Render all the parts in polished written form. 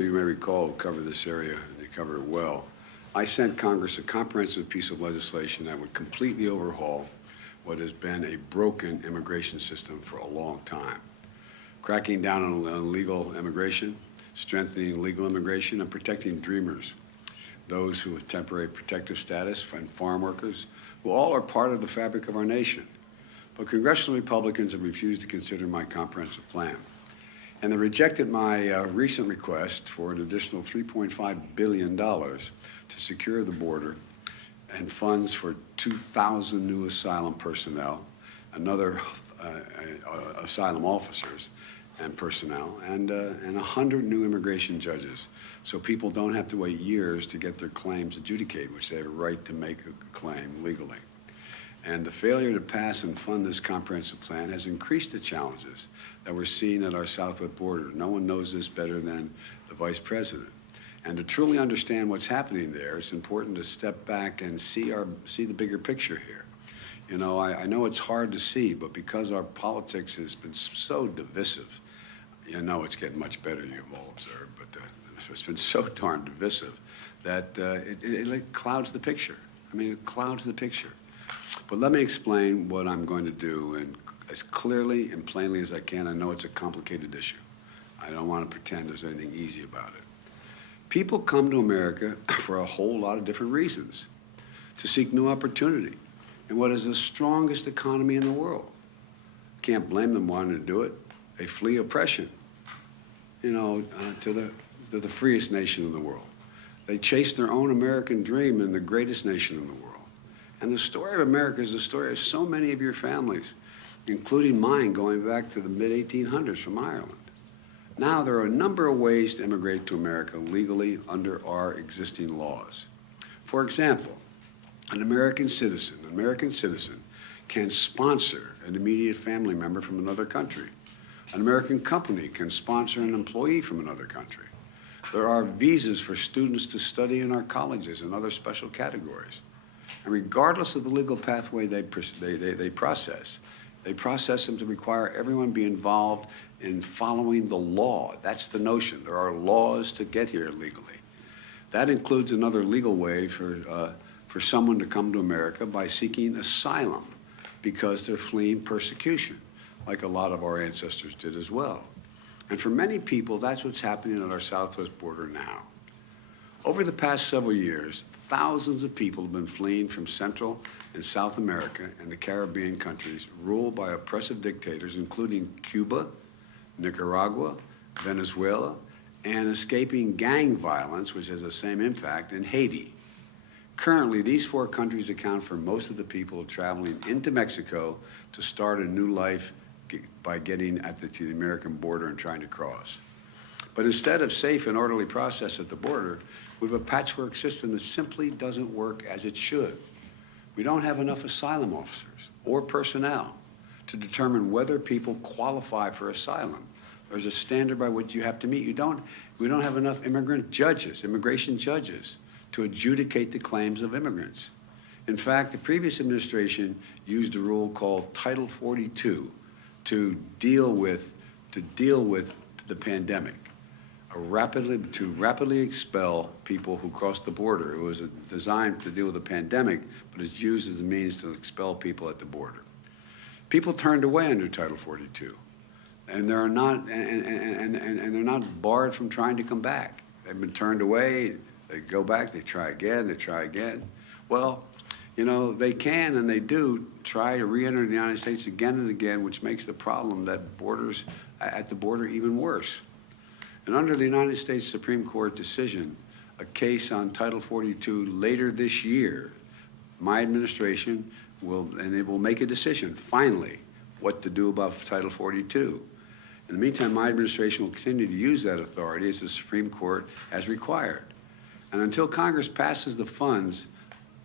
You may recall, cover this area, and they cover it well. I sent Congress a comprehensive piece of legislation that would completely overhaul what has been a broken immigration system for a long time. Cracking down on illegal immigration, strengthening legal immigration, and protecting dreamers, those who with temporary protective status, and farm workers, who all are part of the fabric of our nation. But congressional Republicans have refused to consider my comprehensive plan. And they rejected my recent request for an additional $3.5 billion to secure the border and funds for 2,000 new asylum personnel, another asylum officers and personnel, and 100 new immigration judges, so people don't have to wait years to get their claims adjudicated, which they have a right to make a claim legally. And the failure to pass and fund this comprehensive plan has increased the challenges that we're seeing at our southwest border. No one knows this better than the Vice President. And to truly understand what's happening there, it's important to step back and see the bigger picture here. You know, I know it's hard to see, but because our politics has been so divisive, you know it's getting much better, you've all observed, but it's been so darn divisive that it clouds the picture. I mean, it clouds the picture. But let me explain what I'm going to do, and as clearly and plainly as I can. I know it's a complicated issue. I don't want to pretend there's anything easy about it. People come to America for a whole lot of different reasons, to seek new opportunity in what is the strongest economy in the world. Can't blame them wanting to do it. They flee oppression, you know, to the freest nation in the world. They chase their own American dream in the greatest nation in the world. And the story of America is the story of so many of your families, including mine, going back to the mid-1800s from Ireland. Now, there are a number of ways to immigrate to America legally under our existing laws. For example, an American citizen can sponsor an immediate family member from another country. An American company can sponsor an employee from another country. There are visas for students to study in our colleges and other special categories. And regardless of the legal pathway they process them to require everyone be involved in following the law. That's the notion. There are laws to get here legally. That includes another legal way for someone to come to America by seeking asylum because they're fleeing persecution, like a lot of our ancestors did as well. And for many people, that's what's happening at our southwest border now. Over the past several years, thousands of people have been fleeing from Central and South America and the Caribbean countries ruled by oppressive dictators, including Cuba, Nicaragua, Venezuela, and escaping gang violence, which has the same impact, in Haiti. Currently, these four countries account for most of the people traveling into Mexico to start a new life by getting to the American border and trying to cross. But instead of safe and orderly process at the border, we have a patchwork system that simply doesn't work as it should. We don't have enough asylum officers or personnel to determine whether people qualify for asylum. There's a standard by which you have to meet. We don't have enough immigration judges, to adjudicate the claims of immigrants. In fact, the previous administration used a rule called Title 42 to deal with the pandemic. To rapidly expel people who crossed the border. It was designed to deal with the pandemic, but it's used as a means to expel people at the border. People turned away under Title 42, and they're not barred from trying to come back. They've been turned away. They go back. They try again. They try again. Well, you know, they can and they do try to re-enter the United States again and again, which makes the problem at the border even worse. And under the United States Supreme Court decision, a case on Title 42 later this year, my administration will make a decision, finally, what to do about Title 42. In the meantime, my administration will continue to use that authority as the Supreme Court has required. And until Congress passes the funds,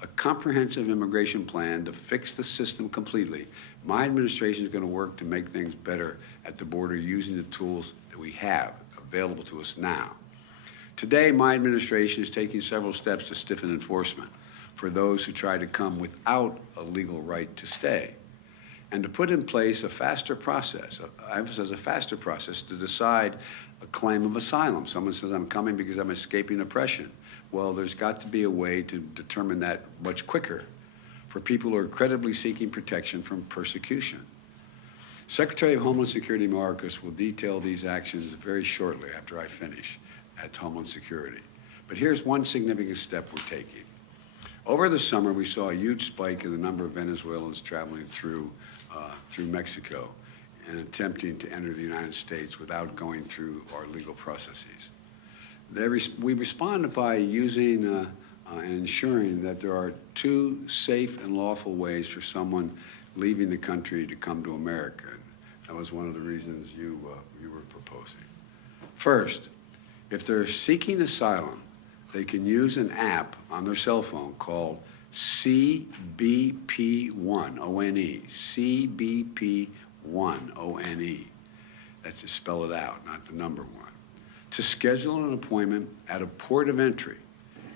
a comprehensive immigration plan to fix the system completely, my administration is going to work to make things better at the border using the tools that we have available to us now. Today, my administration is taking several steps to stiffen enforcement for those who try to come without a legal right to stay, and to put in place a faster process, I emphasize a faster process, to decide a claim of asylum. Someone says, I'm coming because I'm escaping oppression. Well, there's got to be a way to determine that much quicker for people who are credibly seeking protection from persecution. Secretary of Homeland Security Mayorkas will detail these actions very shortly after I finish at Homeland Security. But here's one significant step we're taking. Over the summer, we saw a huge spike in the number of Venezuelans traveling through Mexico and attempting to enter the United States without going through our legal processes. We responded by using and ensuring that there are two safe and lawful ways for someone leaving the country to come to America. That was one of the reasons you were proposing. First, if they're seeking asylum, they can use an app on their cell phone called CBP1, O-N-E, CBP1, O-N-E. That's to spell it out, not the number one. To schedule an appointment at a port of entry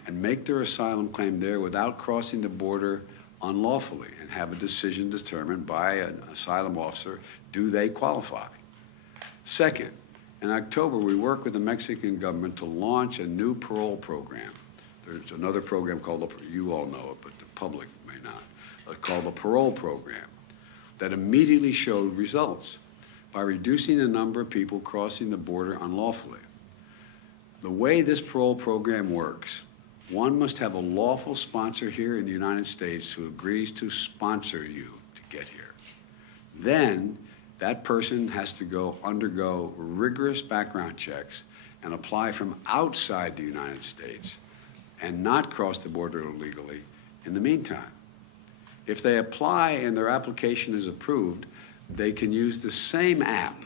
and make their asylum claim there without crossing the border unlawfully and have a decision determined by an asylum officer, do they qualify? Second, in October, we worked with the Mexican government to launch a new parole program. There's another program called, you all know it, but the public may not, called the parole program that immediately showed results by reducing the number of people crossing the border unlawfully. The way this parole program works, one must have a lawful sponsor here in the United States who agrees to sponsor you to get here. Then that person has to undergo rigorous background checks and apply from outside the United States and not cross the border illegally in the meantime. If they apply and their application is approved, they can use the same app,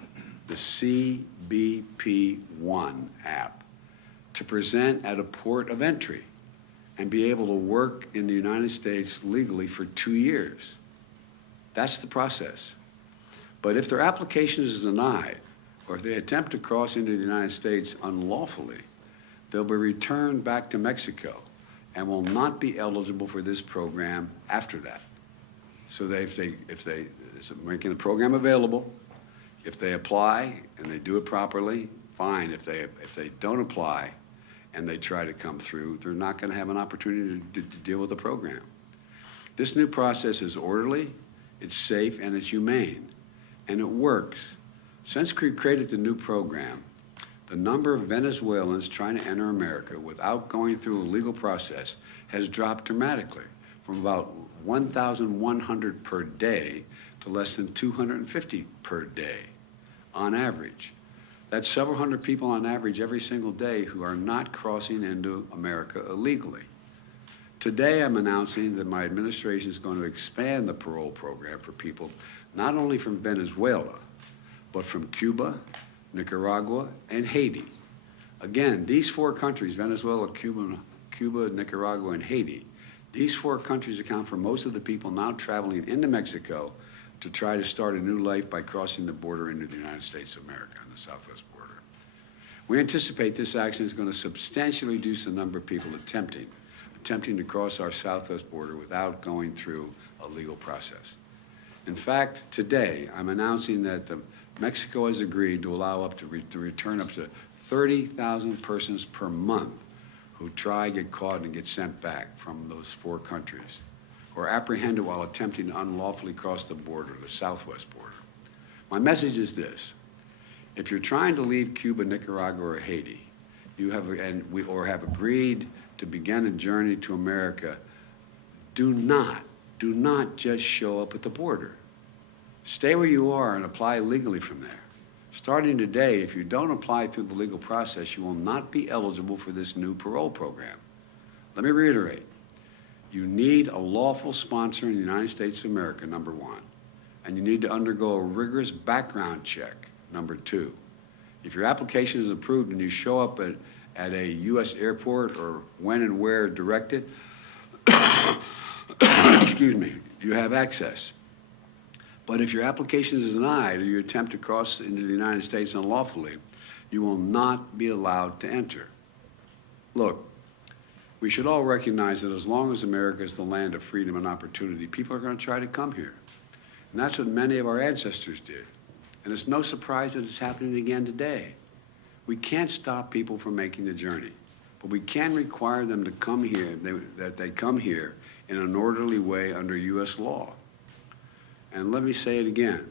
the CBP1 app, to present at a port of entry and be able to work in the United States legally for 2 years. That's the process. But if their application is denied, or if they attempt to cross into the United States unlawfully, they'll be returned back to Mexico and will not be eligible for this program after that. So if they making the program available, if they apply and they do it properly, fine. If they don't apply and they try to come through, they're not going to have an opportunity to deal with the program. This new process is orderly, it's safe, and it's humane, and it works. Since we created the new program, the number of Venezuelans trying to enter America without going through a legal process has dropped dramatically from about 1,100 per day to less than 250 per day on average. That's several hundred people on average every single day who are not crossing into America illegally. Today, I'm announcing that my administration is going to expand the parole program for people not only from Venezuela, but from Cuba, Nicaragua, and Haiti. Again, these four countries, Venezuela, Cuba, Nicaragua, and Haiti, these four countries account for most of the people now traveling into Mexico to try to start a new life by crossing the border into the United States of America on the southwest border. We anticipate this action is going to substantially reduce the number of people attempting to cross our southwest border without going through a legal process. In fact, today, I'm announcing that Mexico has agreed to allow to return up to 30,000 persons per month who try, get caught, and get sent back from those four countries, or apprehended while attempting to unlawfully cross the border, the southwest border. My message is this: if you're trying to leave Cuba, Nicaragua, or Haiti, or have agreed to begin a journey to America, do not just show up at the border. Stay where you are and apply legally from there. Starting today, if you don't apply through the legal process, you will not be eligible for this new parole program. Let me reiterate. You need a lawful sponsor in the United States of America, number one, and you need to undergo a rigorous background check, number two. If your application is approved and you show up at a U.S. airport or when and where directed, excuse me, you have access. But if your application is denied or you attempt to cross into the United States unlawfully, you will not be allowed to enter. Look, we should all recognize that as long as America is the land of freedom and opportunity, people are going to try to come here. And that's what many of our ancestors did. And it's no surprise that it's happening again today. We can't stop people from making the journey, but we can require them to come here, that they come here in an orderly way under U.S. law. And let me say it again.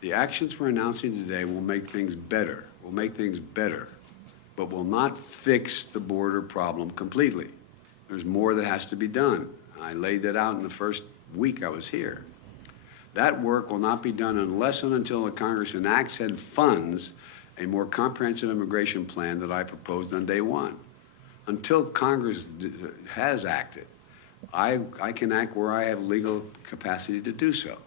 The actions we're announcing today will make things better, but will not fix the border problem completely. There's more that has to be done. I laid that out in the first week I was here. That work will not be done unless and until the Congress enacts and funds a more comprehensive immigration plan that I proposed on day one. Until Congress has acted, I can act where I have legal capacity to do so.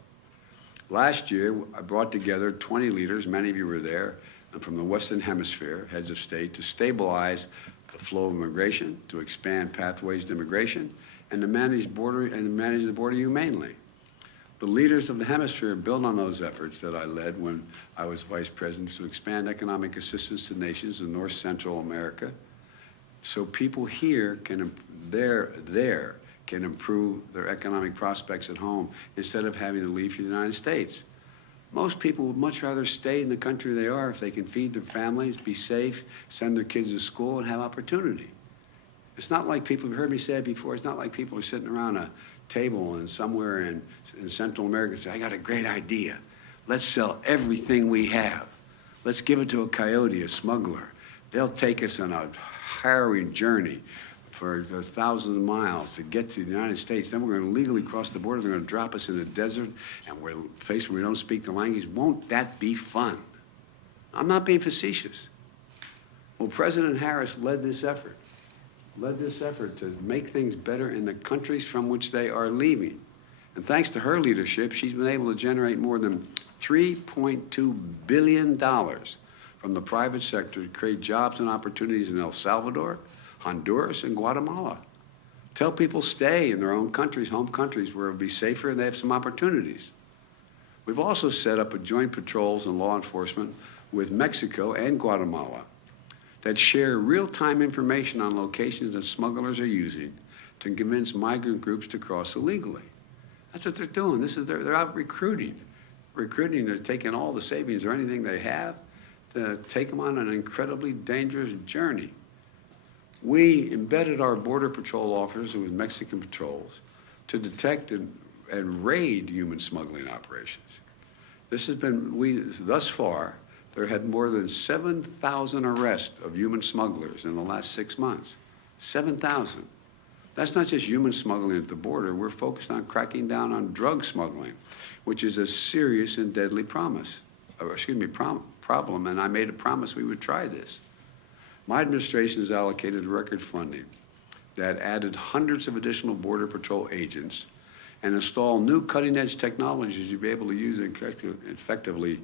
Last year, I brought together 20 leaders, many of you were there, and from the Western Hemisphere, heads of state, to stabilize the flow of immigration, to expand pathways to immigration, and to manage the border humanely. The leaders of the hemisphere built on those efforts that I led when I was vice president to expand economic assistance to nations in North Central America, so people here can improve their economic prospects at home instead of having to leave for the United States. Most people would much rather stay in the country they are if they can feed their families, be safe, send their kids to school, and have opportunity. It's not like people, you've heard me say it before, it's not like people are sitting around a table and somewhere in Central America and say, I got a great idea. Let's sell everything we have. Let's give it to a coyote, a smuggler. They'll take us on a harrowing journey for thousands of miles to get to the United States. Then we're going to legally cross the border. They're going to drop us in the desert, and we're faced where we don't speak the language. Won't that be fun? I'm not being facetious. Well, President Harris led this effort to make things better in the countries from which they are leaving. And thanks to her leadership, she's been able to generate more than $3.2 billion from the private sector to create jobs and opportunities in El Salvador, Honduras, and Guatemala. Tell people stay in their own countries, home countries, where it'll be safer and they have some opportunities. We've also set up a joint patrols and law enforcement with Mexico and Guatemala that share real-time information on locations that smugglers are using to convince migrant groups to cross illegally. That's what they're doing. They're out recruiting. They're taking all the savings or anything they have to take them on an incredibly dangerous journey. We embedded our Border Patrol officers with Mexican patrols to detect and raid human smuggling operations. Thus far, there had more than 7,000 arrests of human smugglers in the last 6 months. 7,000. That's not just human smuggling at the border. We're focused on cracking down on drug smuggling, which is a serious and deadly problem, and I made a promise we would try this. My administration has allocated record funding that added hundreds of additional Border Patrol agents and installed new cutting-edge technologies to be able to use effectively,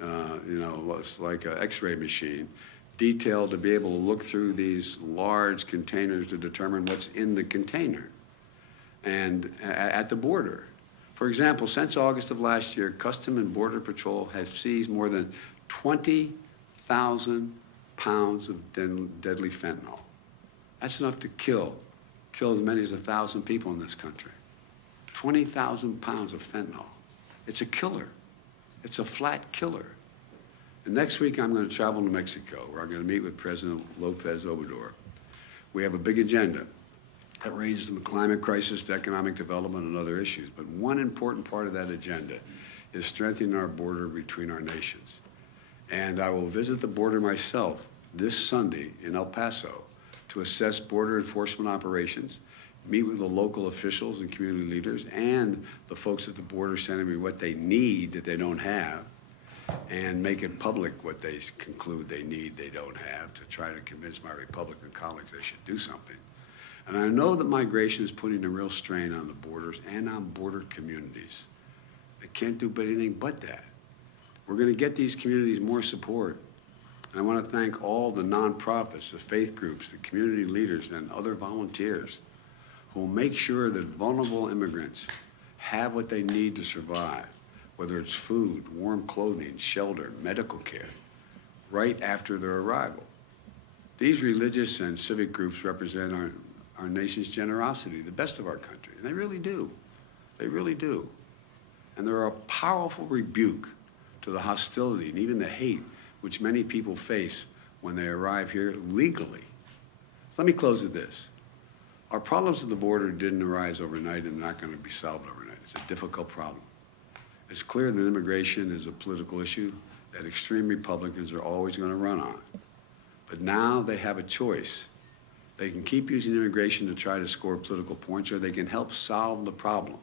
it's like an X-ray machine, detailed to be able to look through these large containers to determine what's in the container and at the border. For example, since August of last year, Custom and Border Patrol have seized more than 20,000 pounds of deadly fentanyl. That's enough to kill as many as 1,000 people in this country. 20,000 pounds of fentanyl. It's a killer. It's a flat killer. And next week I'm going to travel to Mexico, where I'm going to meet with President López Obrador. We have a big agenda that ranges from the climate crisis to economic development and other issues. But one important part of that agenda is strengthening our border between our nations. And I will visit the border myself this Sunday in El Paso to assess border enforcement operations, meet with the local officials and community leaders and the folks at the border sending me what they need that they don't have, and make it public what they conclude they need they don't have to try to convince my Republican colleagues they should do something. And I know that migration is putting a real strain on the borders and on border communities. They can't do anything but that. We're going to get these communities more support. And I want to thank all the nonprofits, the faith groups, the community leaders, and other volunteers who will make sure that vulnerable immigrants have what they need to survive, whether it's food, warm clothing, shelter, medical care, right after their arrival. These religious and civic groups represent our nation's generosity, the best of our country, and they really do. They really do. And they're a powerful rebuke to the hostility and even the hate which many people face when they arrive here legally. Let me close with this. Our problems at the border didn't arise overnight and not going to be solved overnight. It's a difficult problem. It's clear that immigration is a political issue that extreme Republicans are always going to run on. But now they have a choice. They can keep using immigration to try to score political points, or they can help solve the problem.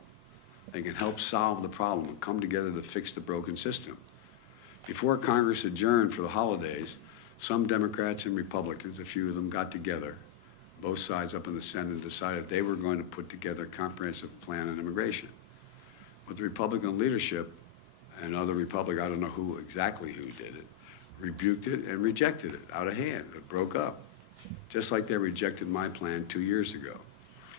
They can help solve the problem and come together to fix the broken system. Before Congress adjourned for the holidays, some Democrats and Republicans, a few of them, got together, both sides up in the Senate, and decided they were going to put together a comprehensive plan on immigration. But the Republican leadership and other Republicans, I don't know who exactly did it, rebuked it and rejected it out of hand. It broke up. Just like they rejected my plan 2 years ago.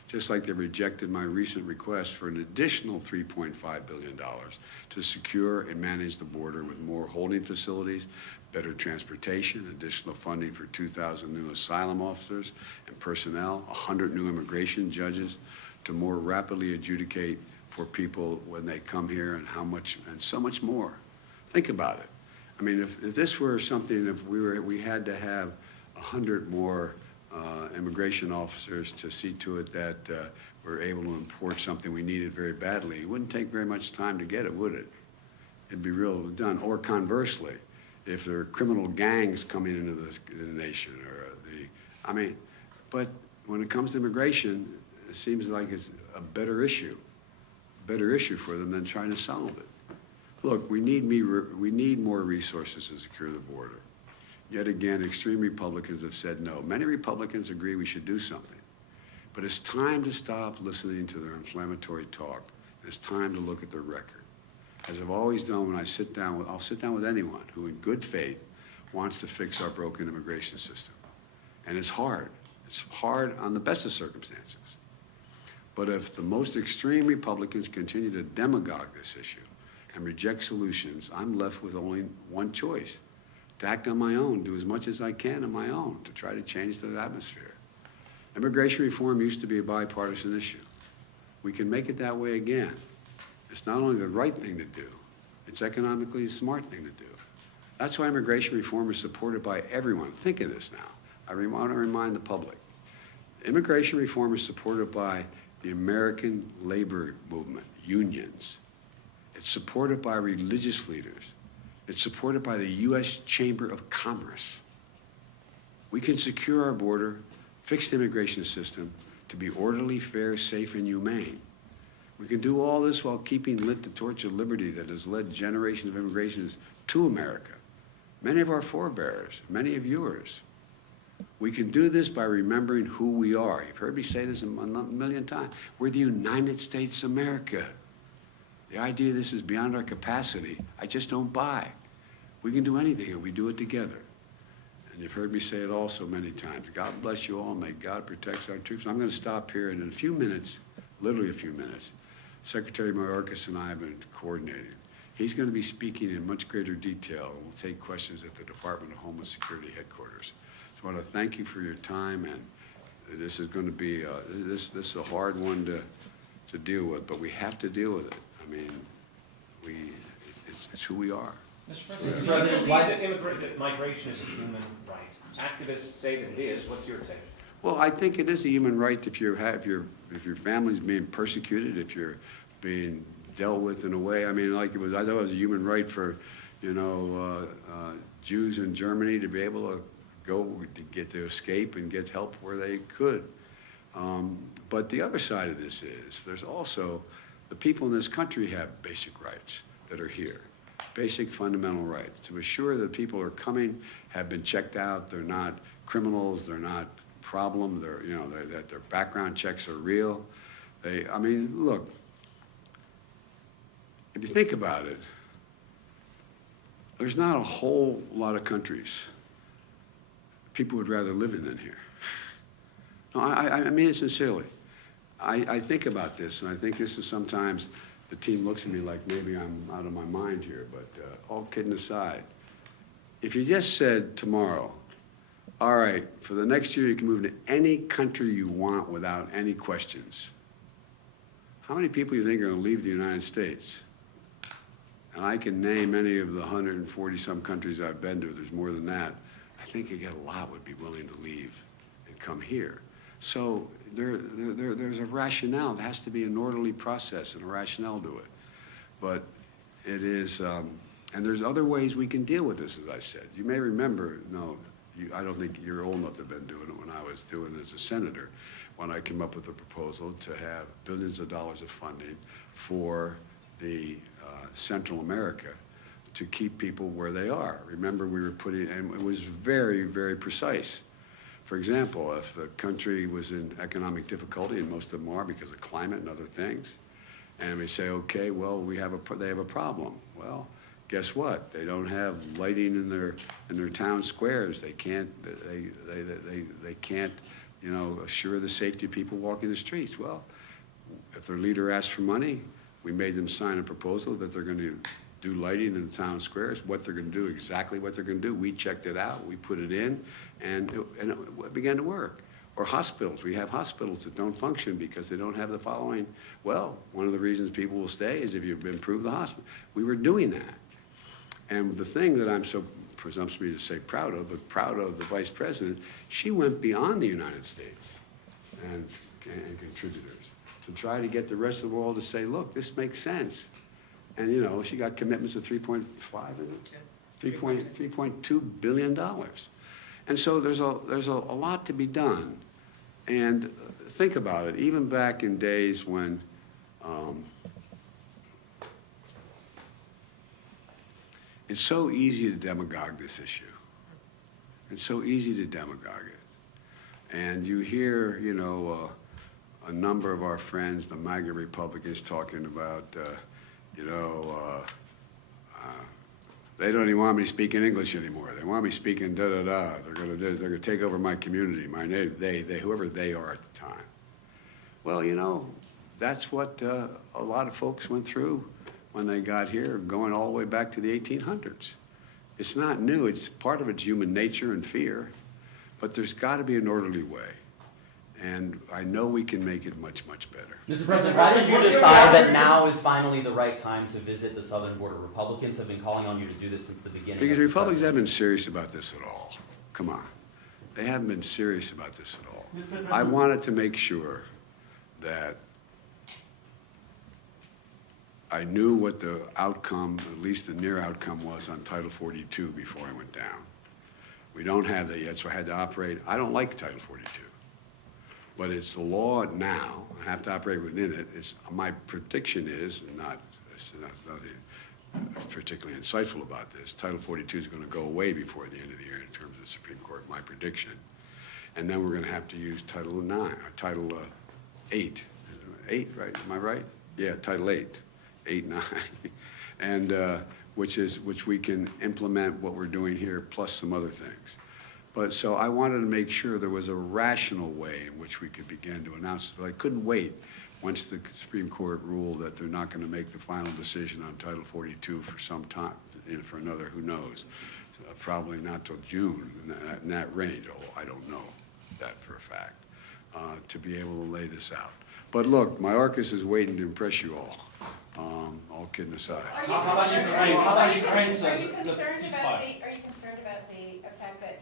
Just like they rejected my recent request for an additional $3.5 billion to secure and manage the border with more holding facilities, better transportation, additional funding for 2,000 new asylum officers and personnel, 100 new immigration judges to more rapidly adjudicate for people when they come here, and how much, and so much more. Think about it. I mean, if this were something, if we had to have 100 more immigration officers to see to it that we're able to import something we needed very badly, it wouldn't take very much time to get it, would it? It'd be real done. Or conversely, if there are criminal gangs coming into the nation, or I mean, but when it comes to immigration, it seems like it's a better issue for them than trying to solve it. Look, we need more resources to secure the border. Yet again, extreme Republicans have said no. Many Republicans agree we should do something. But it's time to stop listening to their inflammatory talk. It's time to look at their record. As I've always done when I'll sit down with anyone who in good faith wants to fix our broken immigration system. And it's hard. It's hard on the best of circumstances. But if the most extreme Republicans continue to demagogue this issue and reject solutions, I'm left with only one choice: to act on my own, do as much as I can on my own to try to change the atmosphere. Immigration reform used to be a bipartisan issue. We can make it that way again. It's not only the right thing to do, it's economically a smart thing to do. That's why immigration reform is supported by everyone. Think of this now. I want to remind the public. Immigration reform is supported by the American labor movement, unions. It's supported by religious leaders. It's supported by the U.S. Chamber of Commerce. We can secure our border, fix the immigration system to be orderly, fair, safe, and humane. We can do all this while keeping lit the torch of liberty that has led generations of immigrants to America. Many of our forebears, many of yours. We can do this by remembering who we are. You've heard me say this a million times. We're the United States of America. The idea this is beyond our capacity, I just don't buy. We can do anything if we do it together. And you've heard me say it also many times. God bless you all. May God protect our troops. I'm going to stop here, and in a few minutes, literally a few minutes, Secretary Mayorkas and I have been coordinating. He's going to be speaking in much greater detail. We'll take questions at the Department of Homeland Security headquarters. So I want to thank you for your time, and this is going to be this is a hard one to deal with, but we have to deal with it. I mean, it's who we are. Mr. President, why that migration is a human right? Activists say that it is. What's your take? Well, I think it is a human right if your family's being persecuted, if you're being dealt with in a way. I mean, like I thought it was a human right for, Jews in Germany to be able to get to escape and get help where they could. But the other side of this is there's also the people in this country have basic rights that are here. Basic fundamental rights to assure that people are coming, have been checked out, they're not criminals, they're not problem, that their background checks are real. I mean, look, if you think about it, there's not a whole lot of countries people would rather live in than here. No, I mean it sincerely. I think about this, and I think this is sometimes the team looks at me like maybe I'm out of my mind here, but all kidding aside, if you just said tomorrow, all right, for the next year you can move to any country you want without any questions, how many people do you think are going to leave the United States? And I can name any of the 140-some countries I've been to, there's more than that, I think a lot would be willing to leave and come here. So there's a rationale. There has to be an orderly process and a rationale to it. But it is, and there's other ways we can deal with this, as I said. You may remember, I don't think you're old enough to have been doing it when I was doing it as a senator, when I came up with a proposal to have billions of dollars of funding for the Central America to keep people where they are. Remember, we were putting, and it was very, very precise. For example, if the country was in economic difficulty, and most of them are because of climate and other things, and we say, okay, well, they have a problem. Well, guess what? They don't have lighting in their town squares. They can't assure the safety of people walking the streets. Well, if their leader asked for money, we made them sign a proposal that they're going to do lighting in the town squares, what they're going to do, exactly what they're going to do. We checked it out, we put it in, and it began to work. Or hospitals. We have hospitals that don't function because they don't have the following. Well, one of the reasons people will stay is if you've improved the hospital. We were doing that. And the thing that I'm so presumptuous to say proud of, but proud of the Vice President, she went beyond the United States and contributors to try to get the rest of the world to say, look, this makes sense. And she got commitments of $3.2 billion. And so there's a lot to be done. And think about it, even back in days when it's so easy to demagogue this issue. It's so easy to demagogue it. And you hear, a number of our friends, the MAGA Republicans, talking about, they don't even want me speaking English anymore. They want me speaking da-da-da. They're gonna take over my community, my name, they, whoever they are at the time. Well, that's what a lot of folks went through when they got here, going all the way back to the 1800s. It's not new. It's part of it's human nature and fear, but there's got to be an orderly way. And I know we can make it much, much better. Mr. President, why did you decide that now is finally the right time to visit the southern border? Republicans have been calling on you to do this since the beginning. Because Republicans haven't been serious about this at all. Come on. They haven't been serious about this at all. I wanted to make sure that I knew what the outcome, at least the near outcome, was on Title 42 before I went down. We don't have that yet, so I had to operate. I don't like Title 42. But it's the law now. I have to operate within it. My prediction is, it's nothing particularly insightful about this, Title 42 is going to go away before the end of the year in terms of the Supreme Court, my prediction. And then we're going to have to use Title 8. 8, right? Am I right? Yeah, Title 8. 8, 9. And which we can implement what we're doing here, plus some other things. But so I wanted to make sure there was a rational way in which we could begin to announce it. But I couldn't wait once the Supreme Court ruled that they're not going to make the final decision on Title 42 for some time, for another, who knows, probably not till June, in that range. Oh, I don't know that for a fact, to be able to lay this out. But look, Mayorkas is waiting to impress you all. All kidding aside. How about Ukraine? How about Ukraine, sir? Are you concerned about the fact that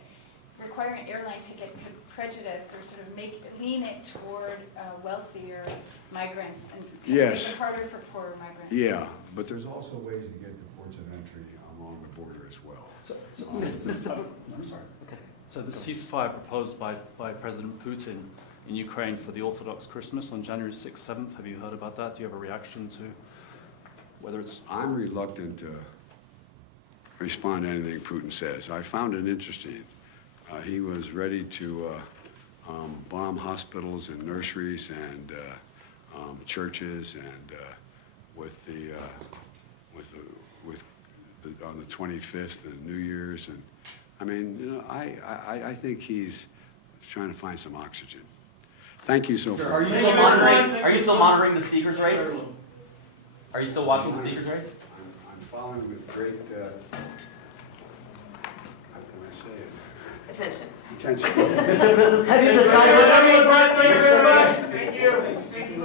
requiring an airline to get prejudice or sort of lean it toward wealthier migrants and yes. make it harder for poorer migrants? Yeah, but there's also ways to get to ports of entry along the border as well. I'm sorry. Okay. So the ceasefire proposed by President Putin in Ukraine for the Orthodox Christmas on January 6th, 7th, have you heard about that? Do you have a reaction to whether it's... I'm reluctant to respond to anything Putin says. I found it interesting. He was ready to bomb hospitals and nurseries and churches, and on the 25th and New Year's, and I mean, I think he's trying to find some oxygen. Thank you so Sir, far. are you still monitoring the speaker's race? Are you still watching the speaker's race? I'm following with great. How can I say it? Attention. Attention. Mr. President, have you decided? Thank you very much. Thank you.